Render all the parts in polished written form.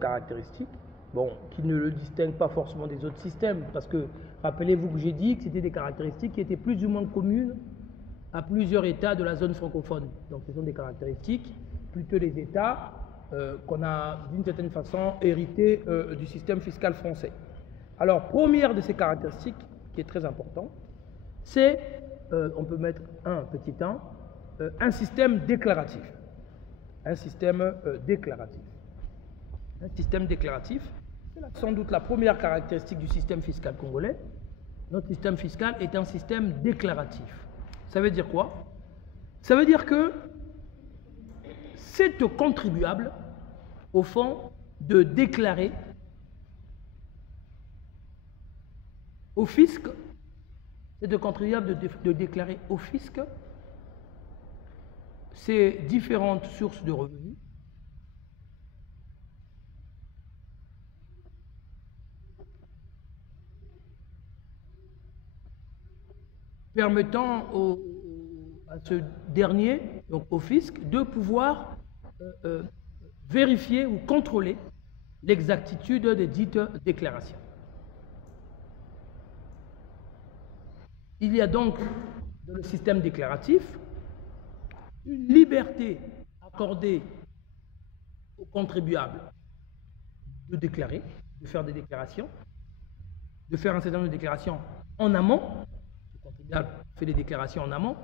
caractéristiques, bon, qui ne le distinguent pas forcément des autres systèmes, parce que rappelez-vous que j'ai dit que c'était des caractéristiques qui étaient plus ou moins communes à plusieurs États de la zone francophone. Donc ce sont des caractéristiques plutôt des États qu'on a d'une certaine façon hérité du système fiscal français. Alors, première de ces caractéristiques, qui est très important, c'est, on peut mettre un petit 1, un système déclaratif. Un système déclaratif. Un système déclaratif, c'est sans doute la première caractéristique du système fiscal congolais. Notre système fiscal est un système déclaratif. Ça veut dire quoi? Ça veut dire que c'est au contribuable, au fond, de déclarer au fisc, c'est au contribuable de déclarer au fisc ces différentes sources de revenus permettant à ce dernier, donc au fisc, de pouvoir vérifier ou contrôler l'exactitude des dites déclarations. Il y a donc dans le système déclaratif une liberté accordée aux contribuables de déclarer, de faire des déclarations, de faire un certain nombre de déclarations en amont. Le contribuable fait des déclarations en amont.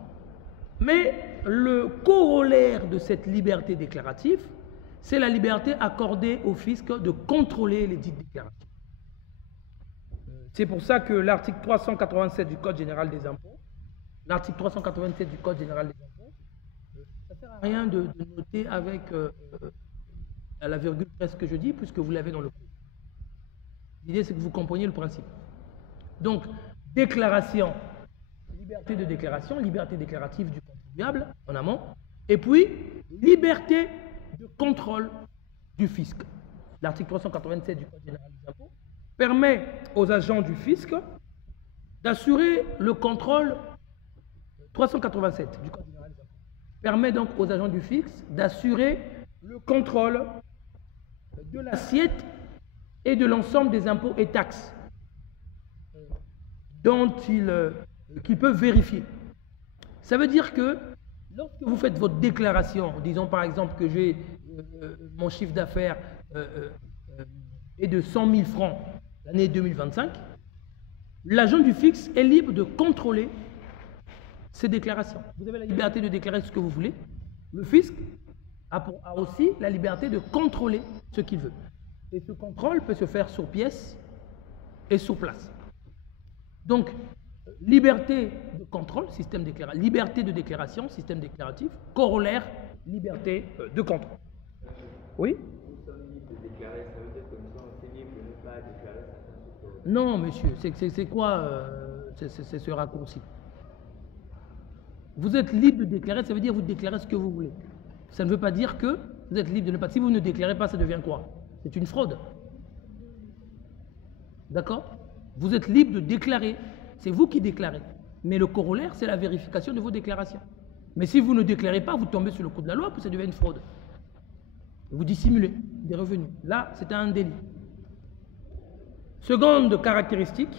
Mais le corollaire de cette liberté déclarative, c'est la liberté accordée au fisc de contrôler les dites déclarations. C'est pour ça que l'article 387 du Code général des impôts, l'article 387 du Code général des impôts, ça ne sert à rien de noter avec à la virgule près ce que je dis, puisque vous l'avez dans le cours. L'idée, c'est que vous compreniez le principe. Donc, déclaration, liberté de déclaration, liberté déclarative du contribuable en amont, et puis liberté de contrôle du fisc. L'article 387 du Code général des impôts permet aux agents du fisc d'assurer le contrôle. 387 du Code général des impôts permet donc aux agents du fisc d'assurer le contrôle de l'assiette et de l'ensemble des impôts et taxes dont qu'ils peuvent vérifier. Ça veut dire que lorsque vous faites votre déclaration, disons par exemple que j'ai mon chiffre d'affaires est de 100 000 francs l'année 2025, l'agent du fisc est libre de contrôler ces déclarations. Vous avez la liberté de déclarer ce que vous voulez. Le fisc a aussi la liberté de contrôler ce qu'il veut. Et ce contrôle peut se faire sur pièce et sur place. Donc, liberté de contrôle, système déclaratif, liberté de déclaration, système déclaratif, corollaire, liberté de contrôle. Oui? Non, monsieur, c'est quoi c'est ce raccourci? Vous êtes libre de déclarer, ça veut dire que vous déclarez ce que vous voulez. Ça ne veut pas dire que vous êtes libre de ne pas. Si vous ne déclarez pas, ça devient quoi? C'est une fraude. D'accord? Vous êtes libre de déclarer. C'est vous qui déclarez. Mais le corollaire, c'est la vérification de vos déclarations. Mais si vous ne déclarez pas, vous tombez sur le coup de la loi, puis ça devient une fraude. Vous dissimulez des revenus. Là, c'est un délit. Seconde caractéristique,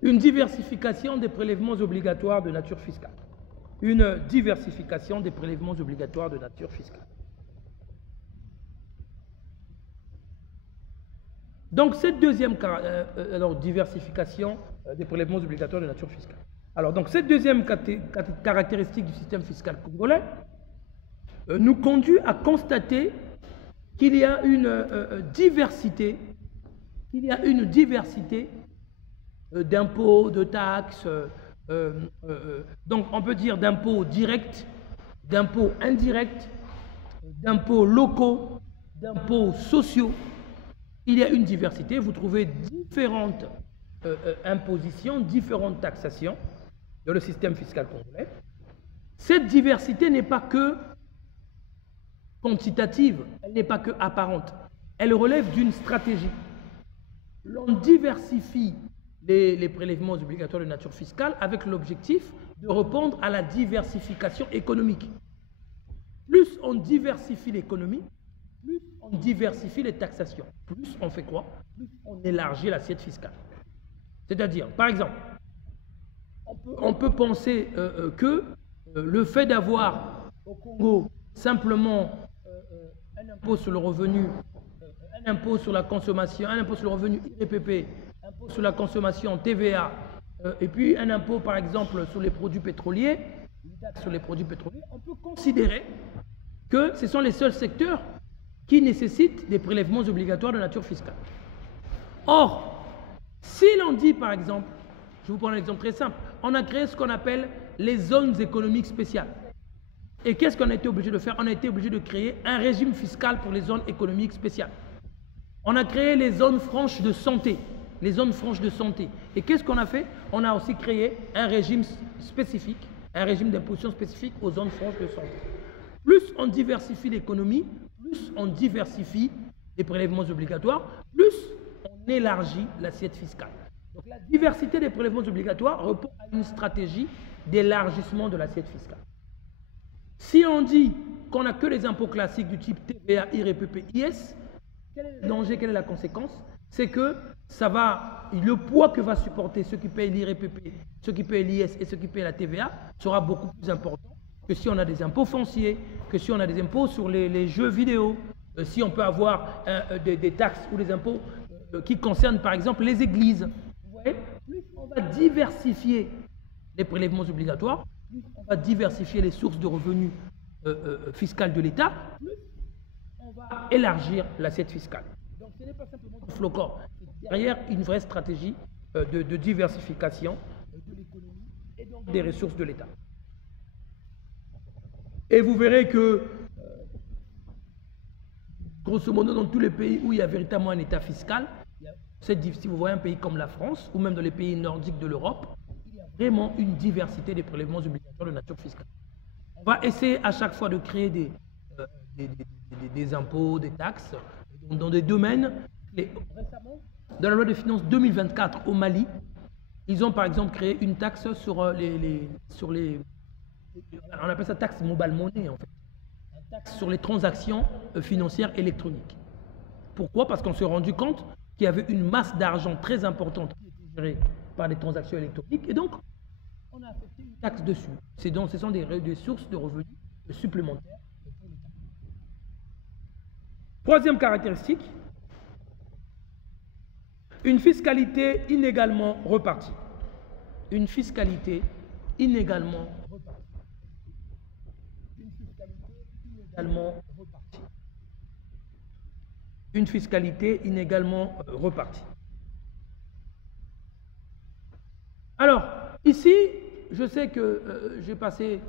une diversification des prélèvements obligatoires de nature fiscale. Une diversification des prélèvements obligatoires de nature fiscale. Donc, cette deuxième diversification des prélèvements obligatoires de nature fiscale. Alors, donc, cette deuxième caractéristique du système fiscal congolais nous conduit à constater qu'il y a une diversité, d'impôts, de taxes, donc on peut dire d'impôts directs, d'impôts indirects, d'impôts locaux, d'impôts sociaux. Il y a une diversité, vous trouvez différentes impositions, différentes taxations dans le système fiscal congolais. Cette diversité n'est pas que quantitative, elle n'est pas que apparente, elle relève d'une stratégie. L'on diversifie les prélèvements obligatoires de nature fiscale avec l'objectif de répondre à la diversification économique. plus on diversifie l'économie, plus on diversifie les taxations. Plus on fait quoi? Plus on élargit l'assiette fiscale. C'est-à-dire, par exemple, on peut penser que le fait d'avoir au Congo simplement un impôt sur le revenu, un impôt sur la consommation, un impôt sur le revenu IRPP, un impôt sur la consommation TVA, et puis un impôt par exemple sur les produits pétroliers, une taxe sur les produits pétroliers, on peut considérer que ce sont les seuls secteurs qui nécessitent des prélèvements obligatoires de nature fiscale. Or, si l'on dit par exemple, je vous prends un exemple très simple, on a créé ce qu'on appelle les zones économiques spéciales. Et qu'est-ce qu'on a été obligé de faire? On a été obligé de créer un régime fiscal pour les zones économiques spéciales. On a créé les zones franches de santé. Les zones franches de santé. Et qu'est-ce qu'on a fait? On a aussi créé un régime spécifique, un régime d'imposition spécifique aux zones franches de santé. Plus on diversifie l'économie, plus on diversifie les prélèvements obligatoires, plus on élargit l'assiette fiscale. Donc la diversité des prélèvements obligatoires répond à une stratégie d'élargissement de l'assiette fiscale. Si on dit qu'on n'a que les impôts classiques du type TVA, IRPP, IS, quel est le danger, quelle est la conséquence? C'est que le poids que va supporter ceux qui payent l'IRPP, ceux qui payent l'IS et ceux qui payent la TVA sera beaucoup plus important que si on a des impôts fonciers, que si on a des impôts sur les jeux vidéo, si on peut avoir des taxes ou des impôts qui concernent par exemple les églises. Vous voyez, plus on va diversifier les prélèvements obligatoires, plus on va diversifier les sources de revenus fiscales de l'État, plus on va élargir l'assiette fiscale. Donc ce n'est pas simplement du flocon, c'est derrière une vraie stratégie de diversification de l'économie et donc des ressources de l'État. Et vous verrez que, grosso modo, dans tous les pays où il y a véritablement un État fiscal, si vous voyez un pays comme la France, ou même dans les pays nordiques de l'Europe, il y a vraiment une diversité des prélèvements obligatoires de nature fiscale. On va essayer à chaque fois de créer des impôts, des taxes, dans des domaines. Récemment, dans la loi de finances 2024 au Mali, ils ont par exemple créé une taxe sur on appelle ça taxe mobile money en fait, une taxe sur les transactions financières électroniques. Pourquoi? Parce qu'on s'est rendu compte qu'il y avait une masse d'argent très importante qui était gérée par les transactions électroniques et donc on a affecté une taxe dessus. Ce sont des sources de revenus supplémentaires pour l'État. Troisième caractéristique, une fiscalité inégalement repartie. Une fiscalité inégalement repartie. Une fiscalité inégalement repartie. Une fiscalité inégalement repartie. Alors, ici, je sais que j'ai passé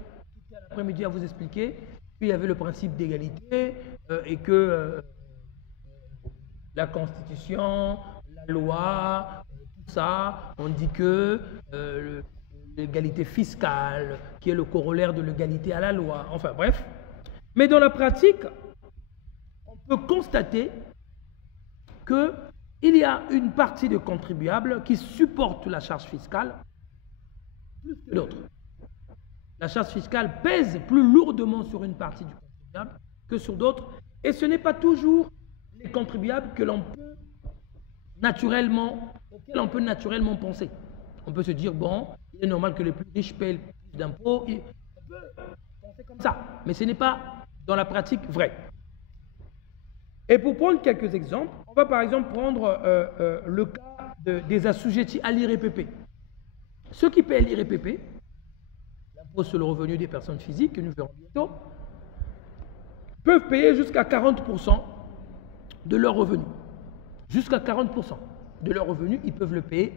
tout l'après-midi à vous expliquer qu'il y avait le principe d'égalité et que la Constitution, la loi, tout ça, on dit que l'égalité fiscale, qui est le corollaire de l'égalité à la loi, enfin bref. Mais dans la pratique, on peut constater qu'il y a une partie des contribuables qui supportent la charge fiscale plus que d'autres. La charge fiscale pèse plus lourdement sur une partie du contribuable que sur d'autres, et ce n'est pas toujours les contribuables que l'on peut auxquels on peut naturellement penser. On peut se dire, bon, il est normal que les plus riches payent plus d'impôts, on peut penser comme ça, mais ce n'est pas dans la pratique vrai. Et pour prendre quelques exemples, on va par exemple prendre le cas des assujettis à l'IRPP. Ceux qui paient l'IRPP, l'impôt sur le revenu des personnes physiques, que nous verrons bientôt, peuvent payer jusqu'à 40% de leurs revenus. Jusqu'à 40% de leurs revenus, ils peuvent le payer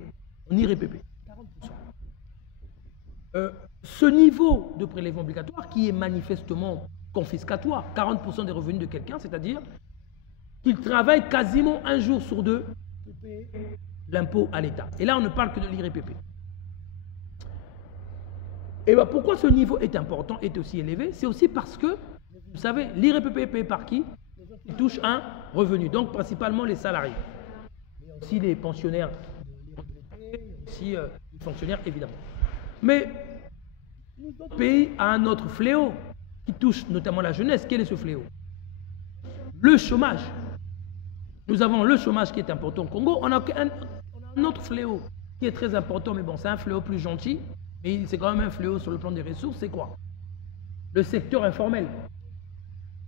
en IRPP. 40%. Ce niveau de prélèvement obligatoire qui est manifestement confiscatoire, 40% des revenus de quelqu'un, c'est-à-dire qu'il travaille quasiment un jour sur deux pour payer l'impôt à l'État. Et là, on ne parle que de l'IRPP. Et bien, pourquoi ce niveau est important, est aussi élevé? C'est aussi parce que, vous savez, l'IRPP est payé par qui? Ils touchent un revenu, donc principalement les salariés. Il y a aussi les pensionnaires de l'IRPP, il y a aussi les fonctionnaires, évidemment. Mais notre pays a un autre fléau, qui touche notamment la jeunesse. Quel est ce fléau? Le chômage. Nous avons le chômage qui est important au Congo. On a un autre fléau qui est très important, mais bon, c'est un fléau plus gentil, mais c'est quand même un fléau sur le plan des ressources. C'est quoi? Le secteur informel.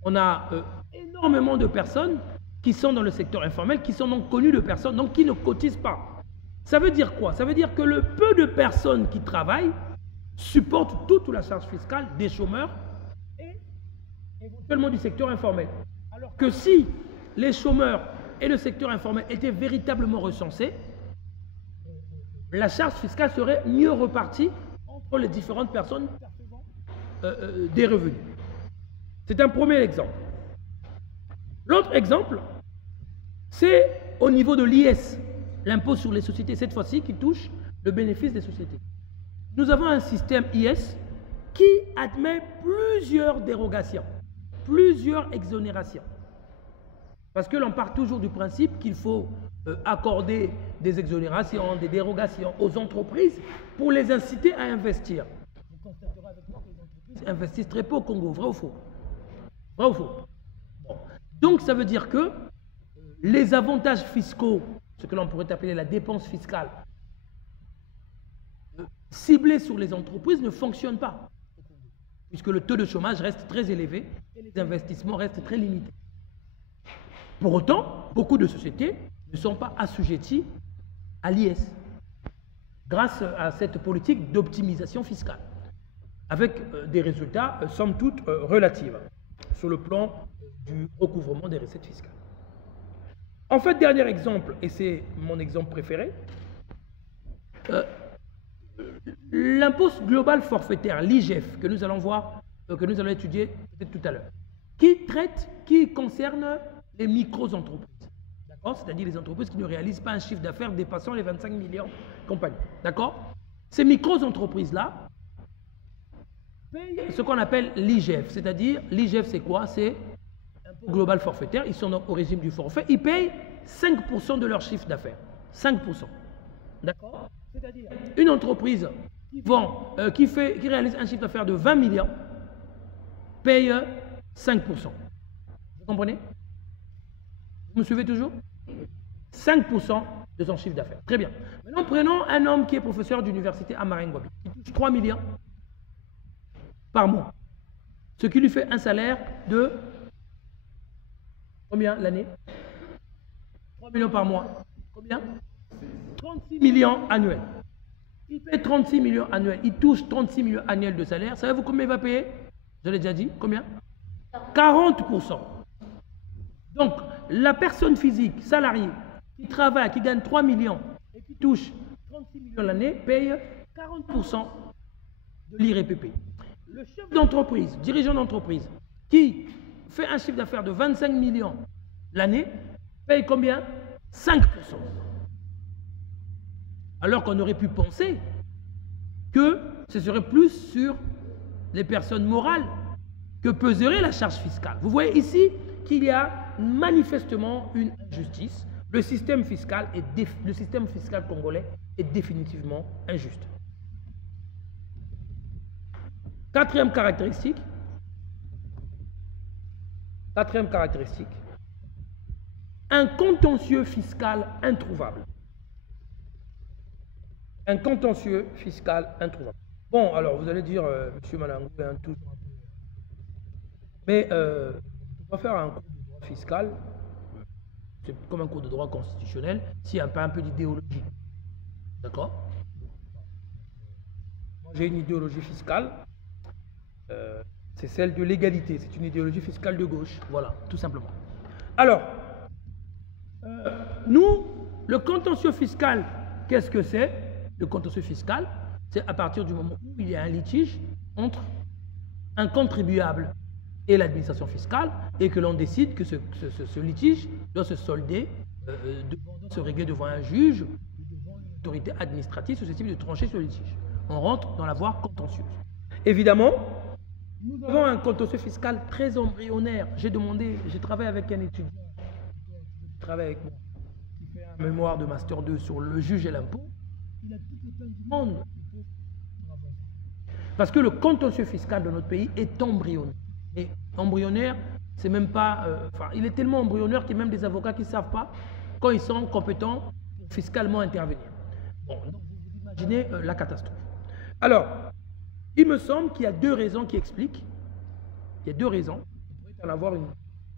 On a énormément de personnes qui sont dans le secteur informel, qui sont donc connues de personnes, donc qui ne cotisent pas. Ça veut dire quoi? Ça veut dire que le peu de personnes qui travaillent supportent toute la charge fiscale des chômeurs et éventuellement du secteur informel. Alors que si les chômeurs et le secteur informel étaient véritablement recensés, la charge fiscale serait mieux repartie entre les différentes personnes percevant des revenus. C'est un premier exemple. L'autre exemple, c'est au niveau de l'IS, l'impôt sur les sociétés, cette fois-ci qui touche le bénéfice des sociétés. Nous avons un système IS qui admet plusieurs dérogations, plusieurs exonérations. Parce que l'on part toujours du principe qu'il faut accorder des exonérations, des dérogations aux entreprises pour les inciter à investir. Vous constaterez avec moi que les entreprises investissent très peu au Congo, vrai ou faux? Vrai ou faux? Bon. Donc ça veut dire que les avantages fiscaux, ce que l'on pourrait appeler la dépense fiscale, ciblés sur les entreprises ne fonctionnent pas, puisque le taux de chômage reste très élevé et les investissements restent très limités. Pour autant, beaucoup de sociétés ne sont pas assujetties à l'IS, grâce à cette politique d'optimisation fiscale, avec des résultats, somme toute, relatifs, sur le plan du recouvrement des recettes fiscales. En fait, dernier exemple, et c'est mon exemple préféré, l'impôt global forfaitaire, l'IGF, que nous allons voir, que nous allons étudier peut-être tout à l'heure, qui concerne les micro-entreprises, d'accord? C'est-à-dire les entreprises qui ne réalisent pas un chiffre d'affaires dépassant les 25 millions compagnie, d'accord? Ces micro-entreprises-là payent ce qu'on appelle l'IGF, c'est-à-dire l'IGF c'est quoi? C'est l'impôt global forfaitaire, ils sont donc au régime du forfait, ils payent 5% de leur chiffre d'affaires, 5%, d'accord? C'est-à-dire une entreprise qui réalise un chiffre d'affaires de 20 millions paye 5%. Vous comprenez? Vous me suivez toujours? 5% de son chiffre d'affaires. Très bien. Maintenant, prenons un homme qui est professeur d'université à Maringouabi, qui touche 3 millions par mois, ce qui lui fait un salaire de combien l'année? 3 millions par mois. Combien? 36 millions annuels. Il paie 36 millions annuels. Il touche 36 millions annuels de salaire. Savez-vous combien il va payer? Je l'ai déjà dit. Combien? 40%. Donc, la personne physique, salariée, qui travaille, qui gagne 3 millions et qui touche 36 millions l'année, paye 40% de l'IRPP. Le chef d'entreprise, dirigeant d'entreprise, qui fait un chiffre d'affaires de 25 millions l'année, paye combien? 5%. Alors qu'on aurait pu penser que ce serait plus sur les personnes morales que peserait la charge fiscale. Vous voyez ici qu'il y a manifestement une injustice. Le système fiscal congolais est définitivement injuste. Quatrième caractéristique, un contentieux fiscal introuvable. Un contentieux fiscal introuvable. Bon, alors vous allez dire, M. Malangou est un tout. Mais on ne peut pas faire un cours de droit fiscal, c'est comme un cours de droit constitutionnel, s'il n'y a pas un peu d'idéologie. D'accord? Moi, j'ai une idéologie fiscale, c'est celle de l'égalité. C'est une idéologie fiscale de gauche. Voilà, tout simplement. Alors, nous, le contentieux fiscal, qu'est-ce que c'est? Le contentieux fiscal, c'est à partir du moment où il y a un litige entre un contribuable et l'administration fiscale et que l'on décide que ce litige doit se solder, doit se régler devant un juge ou devant une autorité administrative susceptible de trancher ce litige. On rentre dans la voie contentieuse. Évidemment, nous avons un contentieux fiscal très embryonnaire. J'ai travaillé avec un étudiant qui travaille avec moi, qui fait un mémoire de Master 2 sur le juge et l'impôt. Il a toutes les peines du monde. Parce que le contentieux fiscal de notre pays est embryonnaire. Et embryonnaire, c'est même pas... il est tellement embryonnaire qu'il y a même des avocats qui ne savent pas quand ils sont compétents pour fiscalement intervenir. Bon, donc vous imaginez la catastrophe. Alors, il me semble qu'il y a deux raisons qui expliquent. Il y a deux raisons. Il pourrait y en avoir une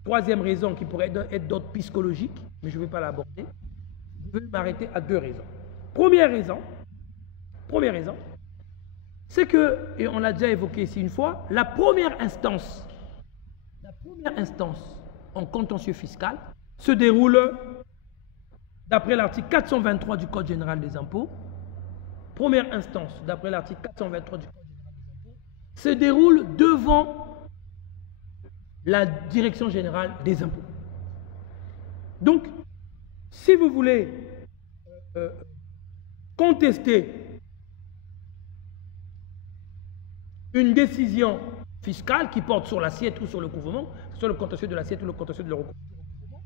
troisième raison qui pourrait être d'ordre psychologique, mais je ne vais pas l'aborder. Je vais m'arrêter à deux raisons. Première raison, c'est que, et on l'a déjà évoqué ici une fois, la première instance en contentieux fiscal se déroule d'après l'article 423 du Code général des impôts. Première instance, d'après l'article 423 du Code général des impôts, se déroule devant la Direction générale des impôts. Donc, si vous voulez contester une décision fiscale qui porte sur l'assiette ou sur le recouvrement, sur le contentieux de l'assiette ou le contentieux de le recouvrement,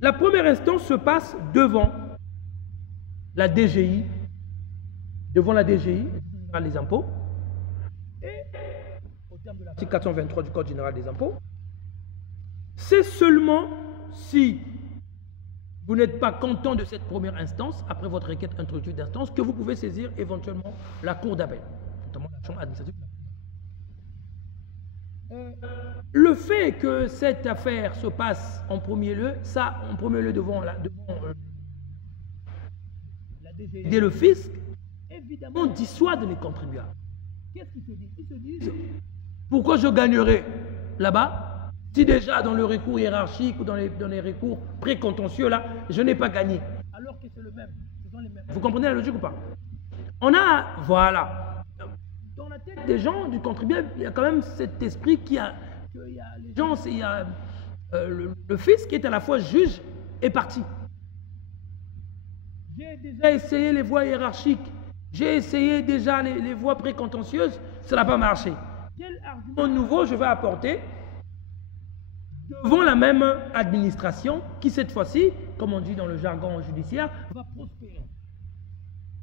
la première instance se passe devant la DGI, des impôts, et au terme de l'article 423 du Code général des impôts, c'est seulement si vous n'êtes pas content de cette première instance, après votre requête introductive d'instance, que vous pouvez saisir éventuellement la Cour d'appel, notamment la chambre administrative. Le fait que cette affaire se passe en premier lieu, devant la DGID et le fisc, évidemment dissuade les contribuables. Qu'est-ce qu'ils se disent? Ils se disent, pourquoi je gagnerais là-bas si déjà dans le recours hiérarchique ou dans les recours précontentieux, là, je n'ai pas gagné? Alors que c'est le même, ce sont les mêmes. Vous comprenez la logique ou pas? On a, voilà, dans la tête des gens, du contribuable, il y a quand même cet esprit qu'il y a les gens, il y a le fisc qui est à la fois juge et partie. J'ai déjà essayé les voies hiérarchiques, j'ai essayé déjà les voies précontentieuses, ça n'a pas marché. Quel argument nouveau je vais apporter devant la même administration qui, cette fois-ci, comme on dit dans le jargon judiciaire, va prospérer?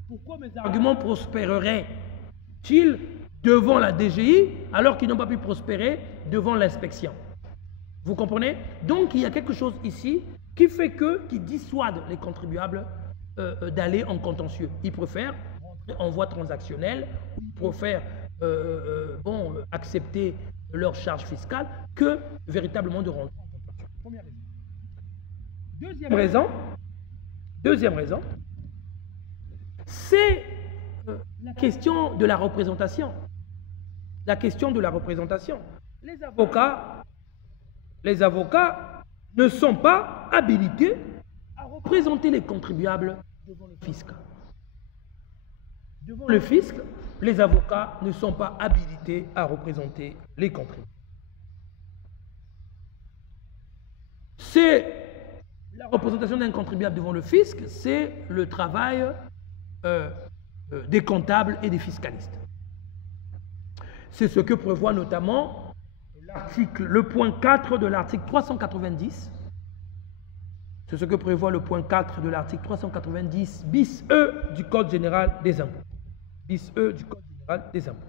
Pourquoi mes arguments prospéreraient-ils devant la DGI alors qu'ils n'ont pas pu prospérer devant l'inspection? Vous comprenez? Donc, il y a quelque chose ici qui fait qui dissuade les contribuables d'aller en contentieux. Ils préfèrent rentrer en voie transactionnelle, ils préfèrent accepter leur charge fiscale que véritablement de rentrer en contentieux. Première raison. Deuxième raison, c'est la question de la représentation. La question de la représentation. Les avocats ne sont pas habilités à représenter les contribuables devant le fisc. Devant le fisc, les avocats ne sont pas habilités à représenter les contribuables. C'est la représentation d'un contribuable devant le fisc, c'est le travail des comptables et des fiscalistes. C'est ce que prévoit notamment le point 4 de l'article 390. C'est ce que prévoit le point 4 de l'article 390 bis E du Code général des impôts. Bis E du Code général des impôts.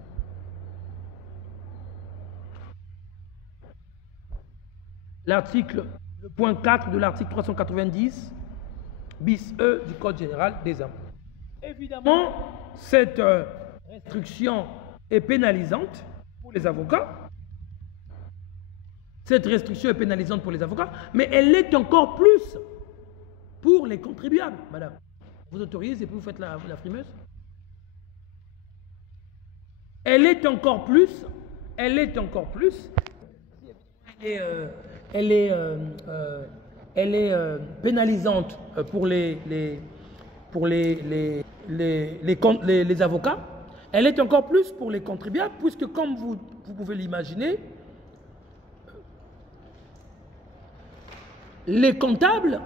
Le point 4 de l'article 390 bis E du Code général des impôts. Évidemment, cette restriction est pénalisante pour les avocats. Cette restriction est pénalisante pour les avocats, mais elle l'est encore plus pour les contribuables. Madame, vous autorisez et puis vous faites la frimeuse? Elle est encore plus, elle est pénalisante pour les avocats. Elle est encore plus pour les contribuables, puisque comme vous pouvez l'imaginer, les comptables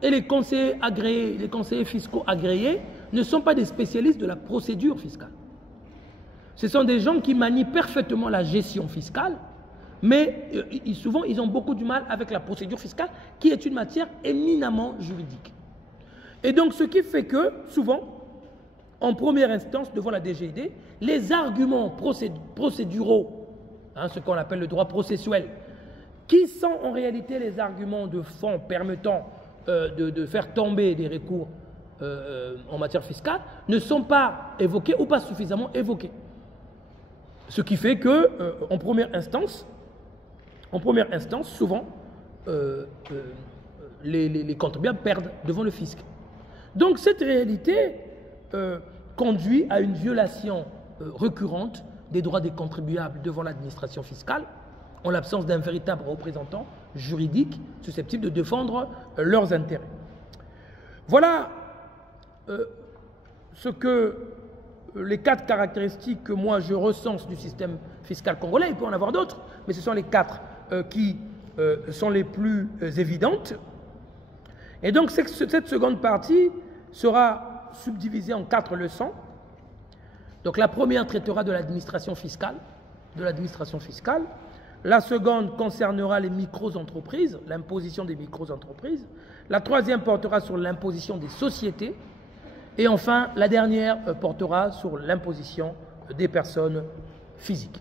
et les conseillers agréés, les conseillers fiscaux agréés ne sont pas des spécialistes de la procédure fiscale. Ce sont des gens qui manient parfaitement la gestion fiscale, mais souvent ils ont beaucoup du mal avec la procédure fiscale, qui est une matière éminemment juridique. Et donc ce qui fait que, souvent, en première instance devant la DGID, les arguments procéduraux hein, ce qu'on appelle le droit processuel, qui sont en réalité les arguments de fond permettant de faire tomber des recours en matière fiscale, ne sont pas évoqués ou pas suffisamment évoqués. Ce qui fait que, en première instance, souvent, les contribuables perdent devant le fisc. Donc cette réalité conduit à une violation récurrente des droits des contribuables devant l'administration fiscale, en l'absence d'un véritable représentant juridique susceptible de défendre leurs intérêts. Voilà ce que les 4 caractéristiques que moi je recense du système fiscal congolais. Il peut en avoir d'autres, mais ce sont les 4 qui sont les plus évidentes. Et donc cette seconde partie sera subdivisée en 4 leçons. Donc la première traitera de l'administration fiscale, La seconde concernera les micro-entreprises, l'imposition des micro-entreprises. La troisième portera sur l'imposition des sociétés. Et enfin, la dernière portera sur l'imposition des personnes physiques.